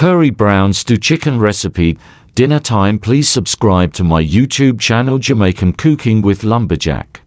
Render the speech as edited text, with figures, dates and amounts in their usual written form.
curry brown stew chicken recipe. Dinner time. Please subscribe to my YouTube channel Jamaican Cooking with Lumberjack.